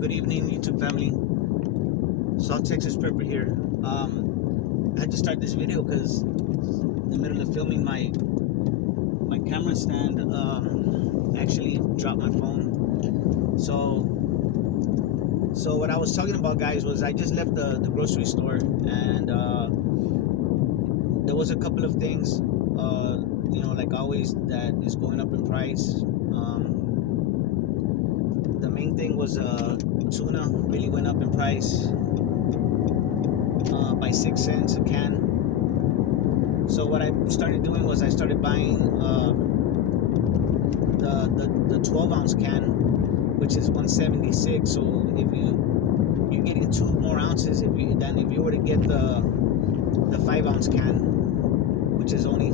Good evening, YouTube family. South Texas Prepper here. I had to start this video because in the middle of filming, my camera stand actually dropped my phone. So what I was talking about, guys, was I just left the grocery store, and there was a couple of things, like always, that is going up in price. The main thing was tuna really went up in price by 6 cents a can. So what I started doing was I started buying the 12-ounce can, which is 176. So if you're getting 2 more ounces than if you were to get the 5-ounce can, which is only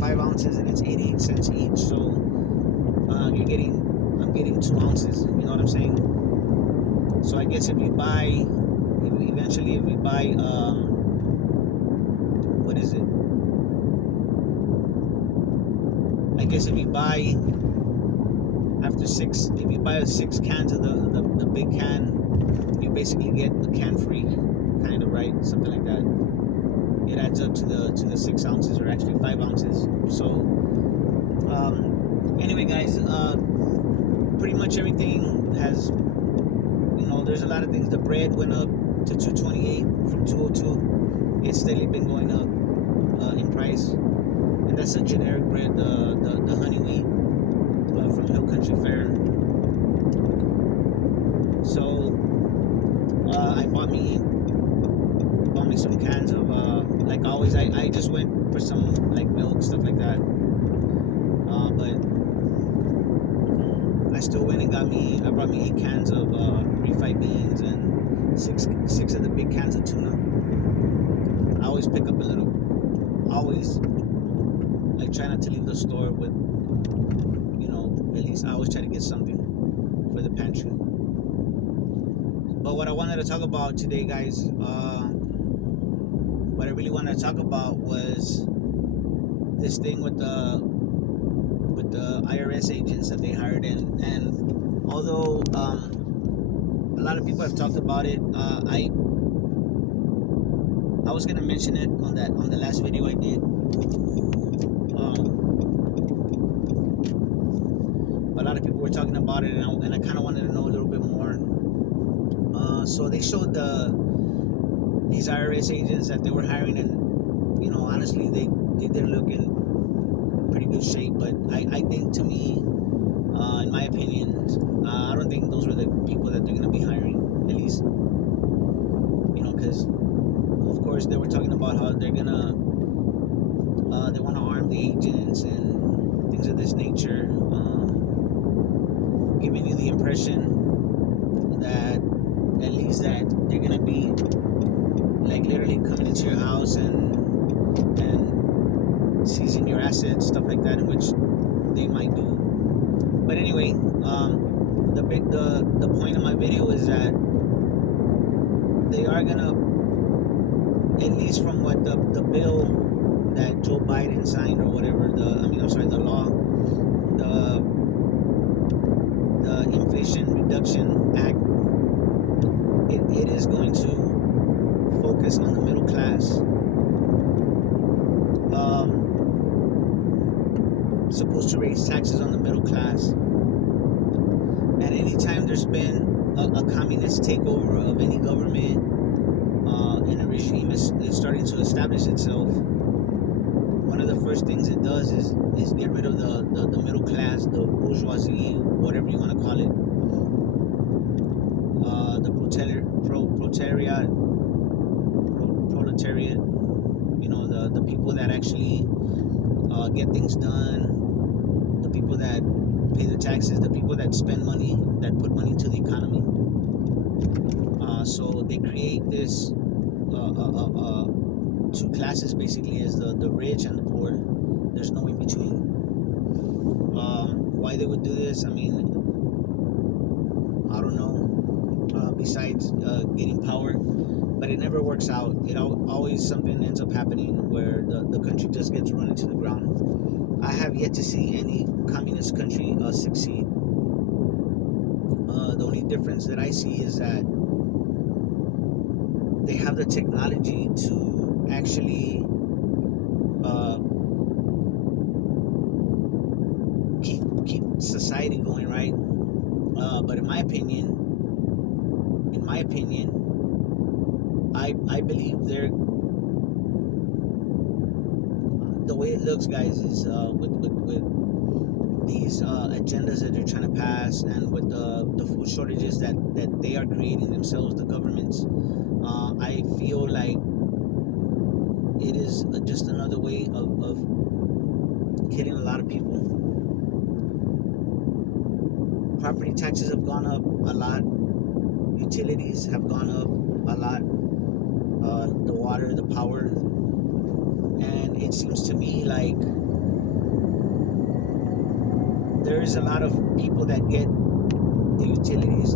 5 ounces and it's 88 cents each. So I'm getting 2 ounces. You know what I'm saying? So I guess if you buy what is it? I guess if you buy if you buy 6 cans of the big can, you basically get a can free, kind of, right? Something like that. It adds up to the 6 ounces, or actually 5 ounces. So anyway, guys, pretty much everything has, there's a lot of things. The bread went up to $2.28 from $2.02. It's steadily been going up in price, and that's a generic bread, the honey wheat from Hill Country Fair. So I bought me some cans of like always. I just went for some like milk, stuff like that. But I still went and I brought me 8 cans of refried beans and six of the big cans of tuna. I always pick up a little. Always, I try not to leave the store with, at least I always try to get something for the pantry. But what I wanted to talk about today, guys, what I really wanted to talk about was this thing with the IRS agents that they hired in. And although a lot of people have talked about it, I was gonna mention it on the last video I did. A lot of people were talking about it, and I kind of wanted to know a little bit more. So they showed these IRS agents that they were hiring, and honestly, they did look in pretty good shape. But I think, to me, in my opinion, I don't think those were the people that they're gonna be hiring. At least, because of course they were talking about how they're gonna they want to arm the agents and things of this nature, giving you the impression that at least that they're gonna be like literally coming into your house and seizing your assets, stuff like that, in which they might do. But anyway, the point of my video is that they are gonna, at least from what the bill that Joe Biden signed, or whatever, the law, the Inflation Reduction Act, it is going to focus on the middle class. Supposed to raise taxes on the middle class. And anytime there's been a communist takeover of any government, and a regime is starting to establish itself, one of the first things it does is get rid of the middle class, the bourgeoisie, whatever you want to call it, the proletariat, the people that actually get things done, the people that pay the taxes, the people that spend money, that put money into the economy. So they create this 2 classes, basically, as the rich and the poor. There's no in between. Why they would do this, I don't know, besides getting power, but it never works out. Always something ends up happening where the country just gets run into the ground. I have yet to see any communist country succeed. The only difference that I see is that they have the technology to actually keep society going, right? But in my opinion, I believe they're, the way it looks, guys, is with these agendas that they're trying to pass, and with the food shortages that they are creating themselves, the governments. I feel like it is just another way of killing a lot of people. Property taxes have gone up a lot. Utilities have gone up a lot. The water, the power. And it seems to me like there is a lot of people that get the utilities,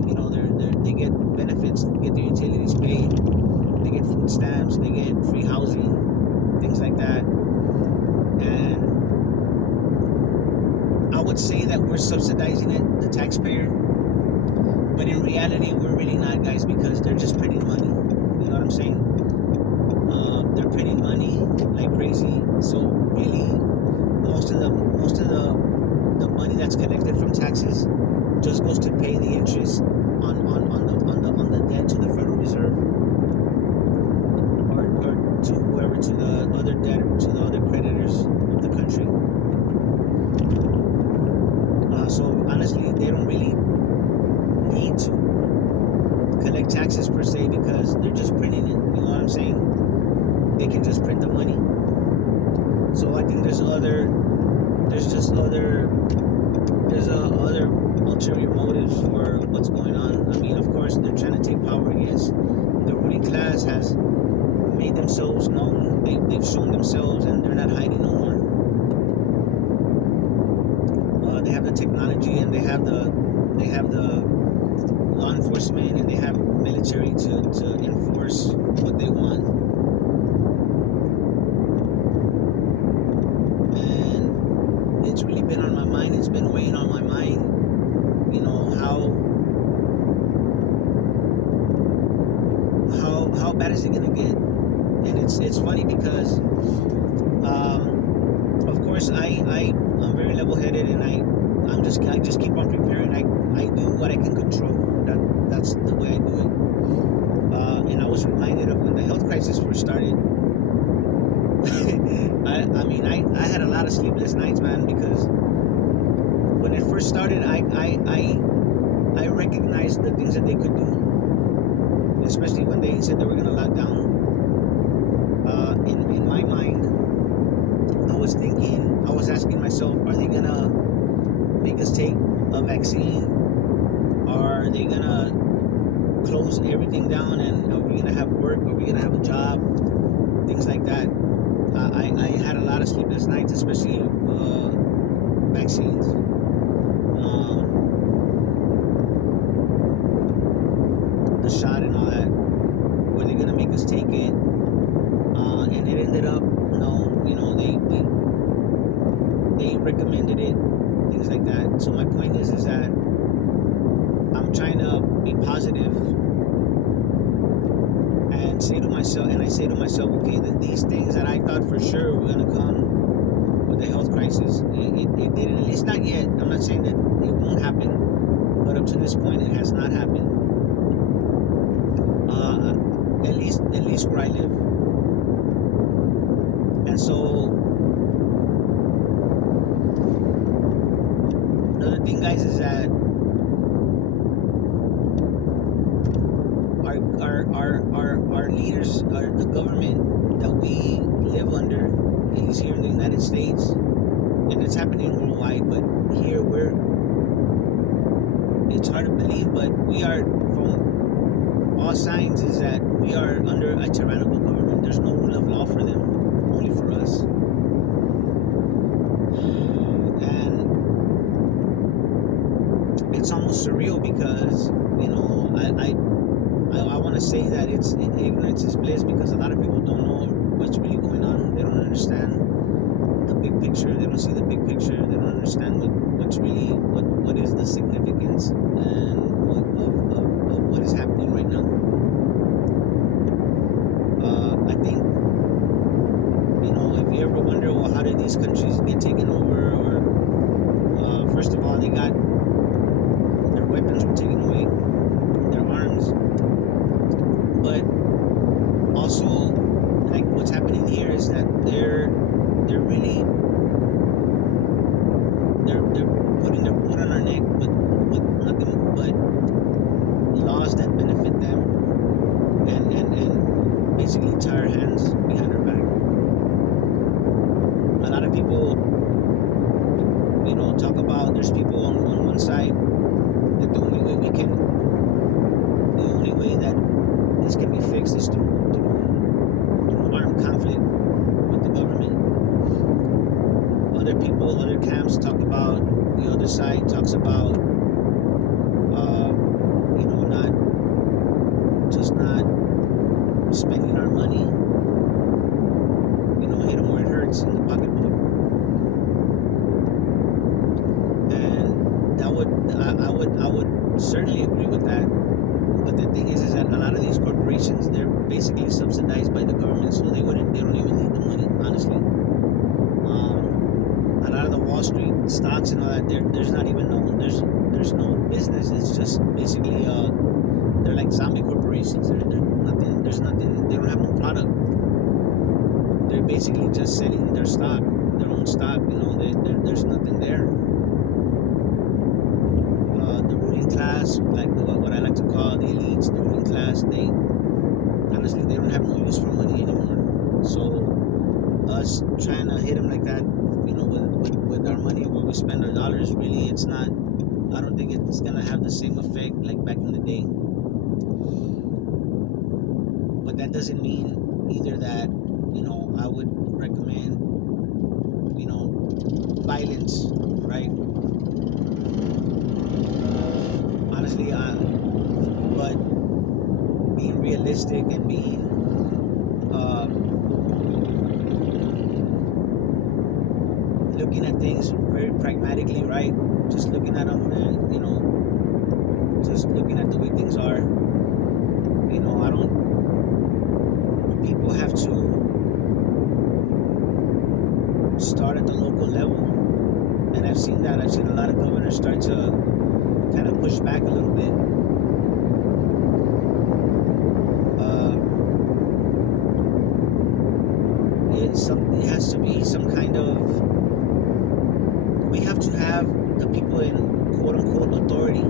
they get benefits, get their utilities paid, they get food stamps, they get free housing, things like that. And I would say that we're subsidizing it, the taxpayer, but in reality we're really not, guys, because they're just printing money. You know what I'm saying? They're printing money like crazy. So really, most of the money that's collected from taxes just goes to pay the interest on the debt to the Federal Reserve, or to whoever, to the other debt, to the other creditors of the country. So honestly, they don't really need to collect taxes per se, because they're just printing it. You know what I'm saying? They can just print the money. So I think there's other ulterior motives for what's going on. I mean, of course, they're trying to take power. Yes, the ruling class has made themselves known. They've shown themselves, and they're not hiding no more. They have the technology, and they have the law enforcement, and they have military to enforce what they want. And it's really been on my mind. It's been weighing on my mind. How bad is it gonna get? And it's funny because of course I'm very level-headed, and I just keep on preparing. I do what I can control. That's the way I do it. And I was reminded of when the health crisis first started. I had a lot of sleepless nights, man, because when it first started, I recognized the things that they could do, especially when they said they were going to lock down. In my mind, I was asking myself, are they going to make us take a vaccine? Are they going to close everything down, and are we going to have work? Are we going to have a job? Things like that. I had a lot of sleepless nights, especially vaccines. The shot and all that. Were they gonna make us take it? And it ended up, no. They recommended it, things like that. So my point is that I'm trying to be positive and say to myself, okay, that these things that I thought for sure were gonna come with the health crisis, it didn't. At least not yet. I'm not saying that it won't happen, but up to this point, it has not happened. At least where I live. And so another thing, guys, is that our leaders, the government that we live under, at least here in the United States, and it's happening worldwide, but here it's hard to believe, but we are, from all signs, is that we are under a tyrannical government. There's no rule of law for them, only for us. And it's almost surreal because, I want to say that ignorance is bliss, because a lot of people don't know what's really going on. They don't understand the big picture. They don't see the big picture. They don't understand what is the significance and would certainly agree with that. But the thing is that a lot of these corporations, they're basically subsidized by the government, so they don't even need the money, honestly. A lot of the Wall Street stocks and all that, there's not even there's no business. It's just basically they're like zombie corporations. There's nothing. They don't have no product. They're basically just selling their stock, their own stock. There's nothing there. The ruling class, like what I like to call the elites, the ruling class, they don't have no use for money anymore. So us trying to hit them like that, with our money and where we spend our dollars, really, it's not. I don't think it's gonna have the same effect like back in the day. But that doesn't mean either that I would recommend violence, right? Honestly, but being realistic and being looking at things very pragmatically, right? Just looking at them and just looking at the way things are. I don't. People have to start at the local level, and I've seen that. I've seen a lot of governors start to kind of push back a little bit. It has to be some kind of. We have to have the people in quote unquote authority.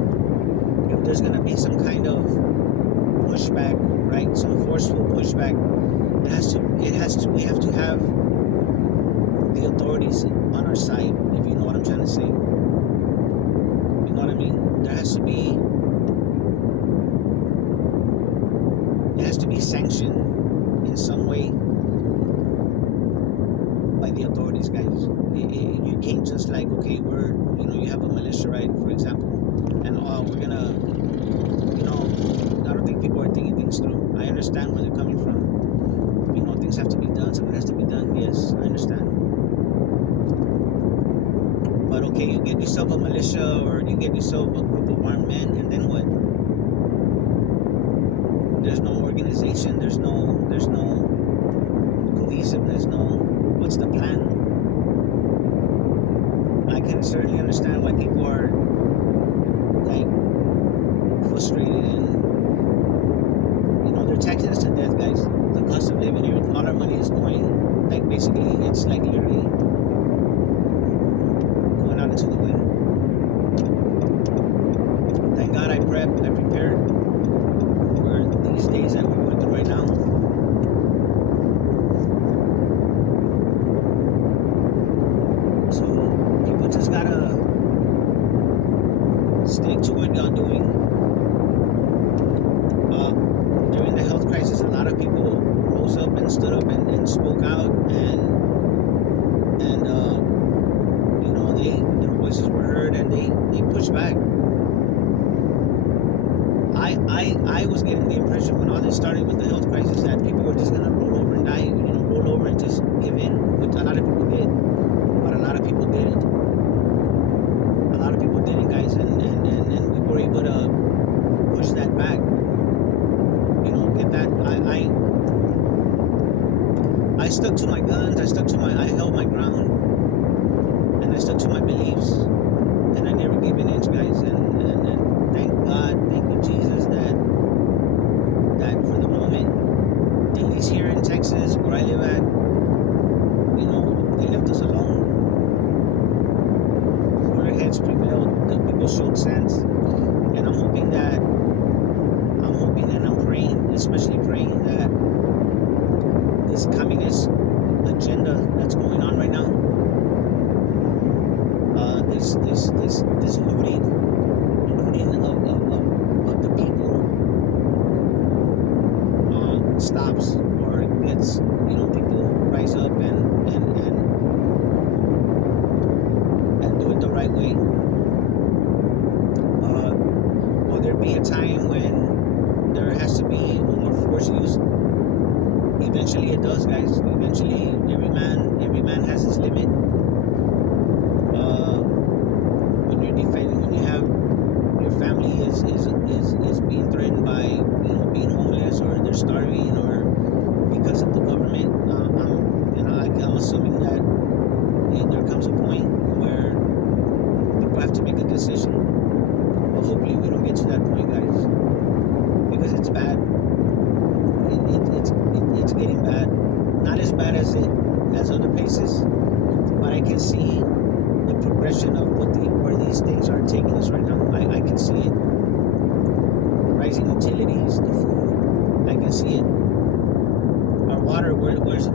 If there's gonna be some kind of pushback, right? Some forceful pushback. We have to have the authorities on our side, if you know what I'm trying to say. You know what I mean? It has to be sanctioned in some way by the authorities, guys. You can't just like, okay, you have a militia, right, for example, and we're gonna, I don't think people are thinking things through. I understand where they're coming from. Things have to be done. Something has to be done. Yes, I understand. But okay, you get yourself a militia or you get yourself a group of armed men, and then what? There's no organization. There's no cohesiveness. What's the plan? I can certainly understand why people are like frustrated and they're taxing us to death, guys. The cost of living here, all our money is going, like, basically, it's like literally going out into the wind. Thank God I prepared for these days that we're going through right now. So people just gotta stick to what y'all doing. During the health crisis, a lot of people rose up and stood up and spoke out, and their voices were heard, and they pushed back. I was getting the impression when all this started with the health crisis that people were just gonna roll over and die, roll over and just give in, which a lot of people did, but a lot of people didn't. A lot of people didn't, guys, and we were able to push that back. Get that. I stuck to my guns. I held my ground, and I stuck to my beliefs, and I never gave an inch, guys. And thank God, thank you, Jesus, that for the moment, at least here in Texas, where I live at, they left us alone. Cooler heads prevailed. The people showed sense, and I'm hoping and I'm praying, especially praying, that this communist agenda that's going on right now, this looting of the people, stops, or gets, people rise up and do it the right way. Will there be a time when there has to be more force used? Eventually it does, guys. Eventually every man has his limit. When you're defending, when you have utilities, the food. I can see it. Our water, what's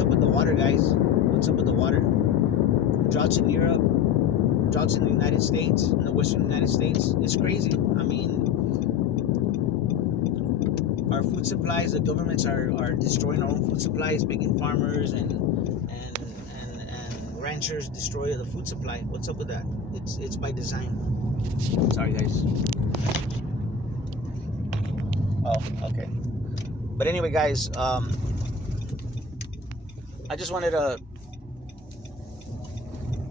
up with the water, guys? What's up with the water? Droughts in Europe, droughts in the United States, in the Western United States. It's crazy. I mean, our food supplies, the governments are destroying our own food supplies, making farmers and ranchers destroy the food supply. What's up with that? It's by design. Sorry, guys. Oh, okay. But anyway, guys, I just wanted to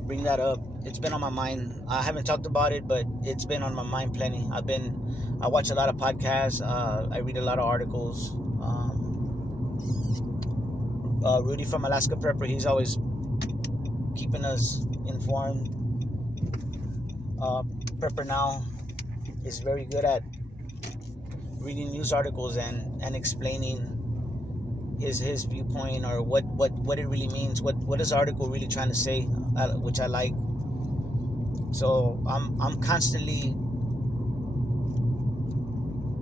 bring that up. It's been on my mind. I haven't talked about it, but it's been on my mind plenty. I watch a lot of podcasts. I read a lot of articles. Rudy from Alaska Prepper, he's always keeping us informed. Prepper Now is very good at reading news articles and explaining his viewpoint, or what it really means. What is the article really trying to say, which I like. So I'm constantly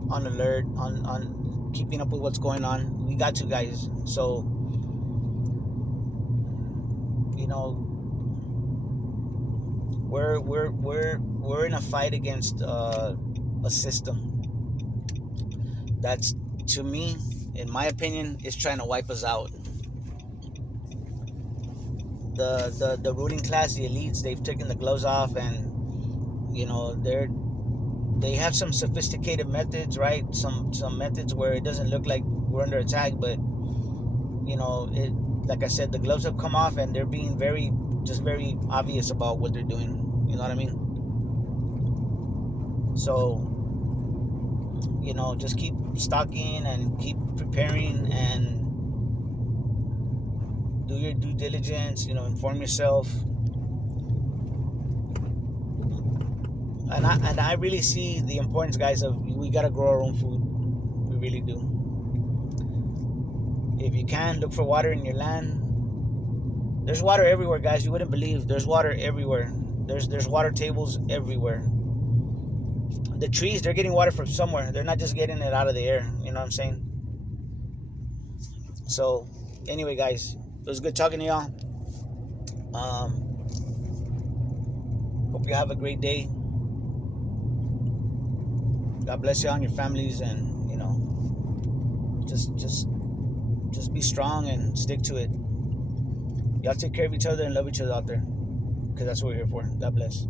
on alert, on keeping up with what's going on. We got to, guys. So, you know, we're in a fight against a system that's, to me, in my opinion, is trying to wipe us out. The ruling class, the elites, they've taken the gloves off, and you know they have some sophisticated methods, right? Some methods where it doesn't look like we're under attack, but you know, it, like I said, the gloves have come off, and they're being very obvious about what they're doing. You know what I mean? So, you know, just keep stocking and keep preparing and do your due diligence. You know, inform yourself. And I really see the importance, guys, of we gotta grow our own food. We really do. If you can, look for water in your land. There's water everywhere, guys. You wouldn't believe. There's water everywhere. There's water tables everywhere. The trees, they're getting water from somewhere. They're not just getting it out of the air. You know what I'm saying? So, anyway, guys, it was good talking to y'all. Hope you have a great day. God bless y'all and your families, and you know, just be strong and stick to it. Y'all take care of each other and love each other out there, because that's what we're here for. God bless.